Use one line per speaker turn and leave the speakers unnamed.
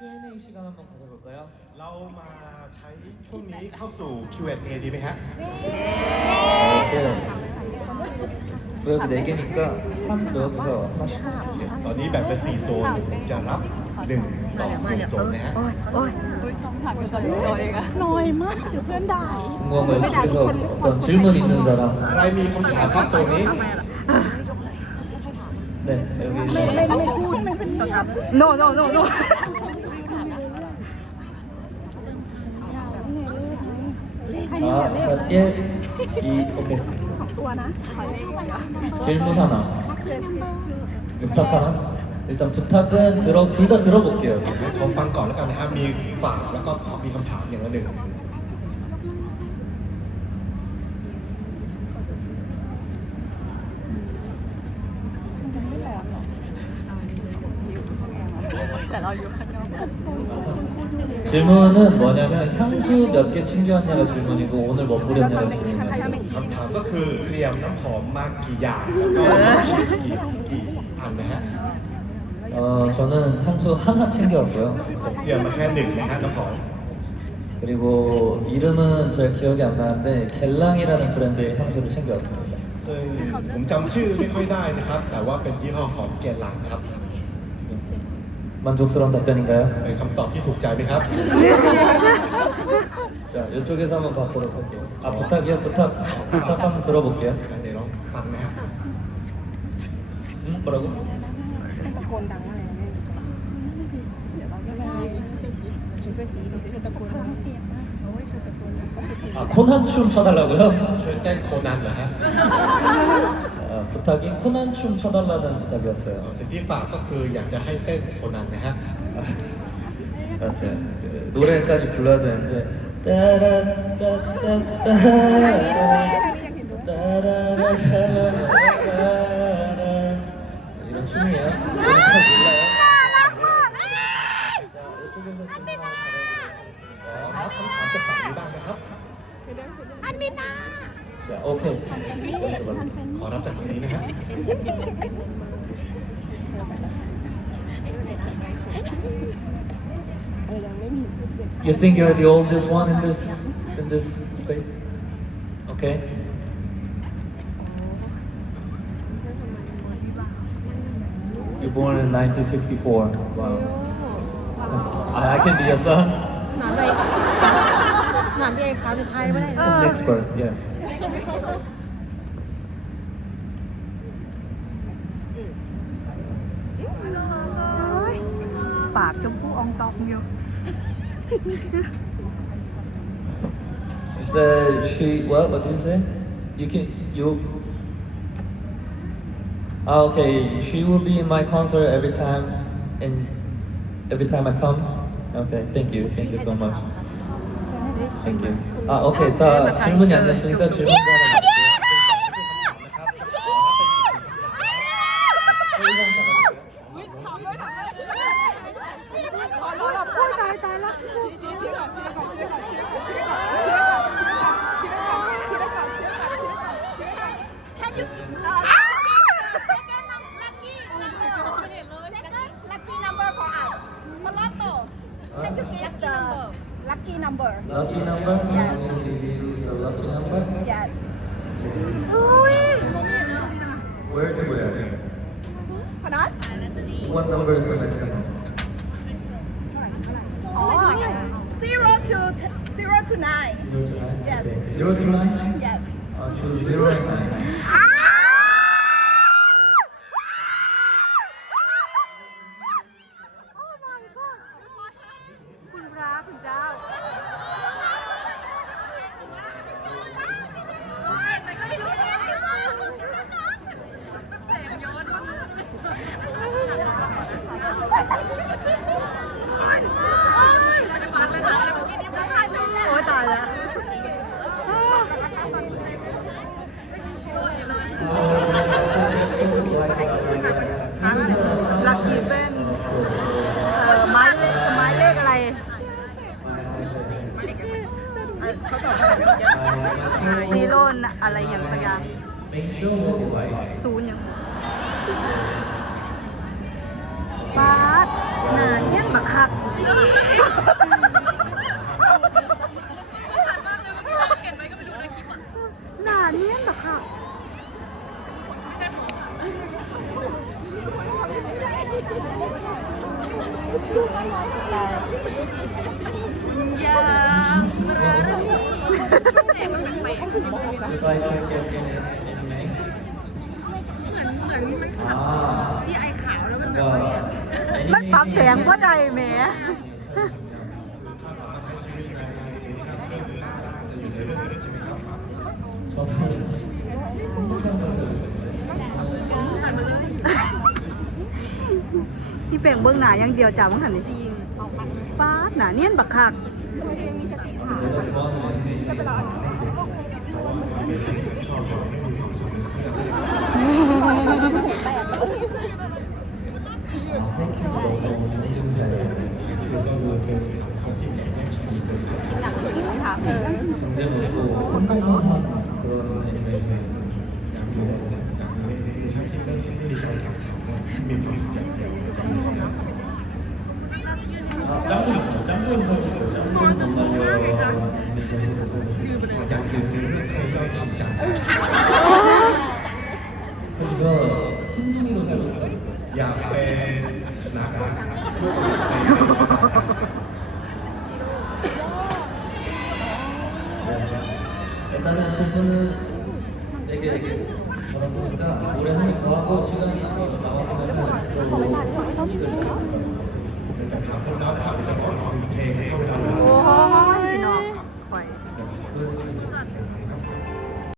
Q&A 시간 한번 가져볼까요?
เรามาใช้ช่วงนี้เข้าสู่ Q&A ดีไหมฮะ
네. 구역이 4개니까 한 구역에서 하나씩 해주세요.
ตอนนี้แบ่งเป็น 4 โซนเดี๋ยวผมจะรับ 1 ต่อ1โซนนะฮะ
น้อยมากเดี๋ยวเพื่อนด่า
궁금한 거 이쪽에서 어떤 질문 있는 사람?
ใครมีคำถามครับโซนนี้
네, 여기.
ไม่พูดไม่เป็นครับ
no no no no
아, 자, 1, 2, 오케이.
ตัวนะ
질문 하나. 부탁 하나? 일단 부탁은 들어, 둘 다 들어볼게요.
ขอฟังก่อนแล้วกันนะครับ มีฝากแล้วก็ขอมีคำถามอย่างละหนึ่ง
질문은 뭐냐면 향수 몇 개 챙겨왔냐가 질문이고 오늘 뭐 뿌렸냐가 질문이에요.
คำถามก็คือเตรียมน้ำหอมมากี่อย่างแล้วก็ฉีดกี่กี่อันนะฮะ
어, 저는 향수 하나 챙겨왔고요.
ผมเตรียมมาแค่หนึ่งนะฮะน้ำหอม
그리고 이름은 잘 기억이 안 나는데 겔랑이라는 브랜드의 향수를 챙겨왔습니다.
ซึ่งผมจำชื่อไม่ค่อยได้นะครับ แต่ว่าเป็นยี่ห้อของแกนหลังครับ
만족스러운 답변인가요?
เป็นคำตอบที่ถูกใจไหมครับ
자, 이쪽에서 한번 바꾸도록 할게요. 아, 부탁이요? 부탁. 부탁 한번 들어볼게요.
เดี๋ยวลองฟังนะฮะ
응? 뭐라고?
ตะโกนดังอะไรนะช่วยชี้ช่วยตะโกน
아, 코난춤 춰달라고요?
ช่วยเต้นโคนันเหรอฮะ
아, 부탁이 코난춤 춰달라는 부탁이었어요.
สิ่งที่ฝากก็คืออยากจะให้เต้นโคนันนะฮะ
아, 알았어요. 그 노래까지 불러야 되는데 따라따따따 따라라라라라 이런 춤이에요. 이런 거 몰라요? 자, 이쪽에서 질문 하나 받아보도록
คำถามจากฝั่งนี้บ้างนะครับ
อันมินา
จะโอเคคุณสุวรรณ
ขอรับจากตรงนี้นะฮะ
ย o u think you're the oldest one in this in this place? Okay. ยู o u born in 1964. Wow. I, can be your son. Yeah.
ปากชมพู่อองตองอยู่
She said she what? What did you say? You can you. Ah, okay. She will be in my concert every time, and every time I come. Okay. Thank you. Thank you so much. Thank you. 아 오케이 다 질문이 안 됐으니까 질문 하나.
Lucky number for us. Mulatto. Lucky number.
lucky number. Lucky number? Yes. Oh, the lucky number.
Yes.
Where to where?
Pardon?
What number is the next?
Oh, zero to t- zero to nine.
Zero to nine?
Yes.
Zero to nine?
Yes.
Uh, so zero to nine.
อะไรอย่างสักอย่าง
Make sure what you like.
ศูนย์อย่างบาสหนาเยี่ยงบักคักหนาเนียนบักคักคุณยามระร เหมือนเหมือนมัน
ขับ
ที่ไอขาวแล้วมัน
แบบ
มันปรับแสงก็ได้แหมพี่เป่งเบื้องหนาอย่างเดียวจ้ามั้งหันนี้ฟ้าหนาเนียนบักคัก
จะไปรอ มีความสุขอย่างเดียว
อย่างอื่นในเรื่องเคยย่อยชิงจัง
거기서 흰둥이로 살고 싶어요
อยากเป็นสุนัขอะ
네. 일단은 신분은 되게 많았으니까 올해 한 더 하고 시간이 더 남았으면은 또 시들
จะถามคนน้องครับจะบอกอีกเพลงให้เขาเวลา
โอ้ยพี่น้องปล่อย
그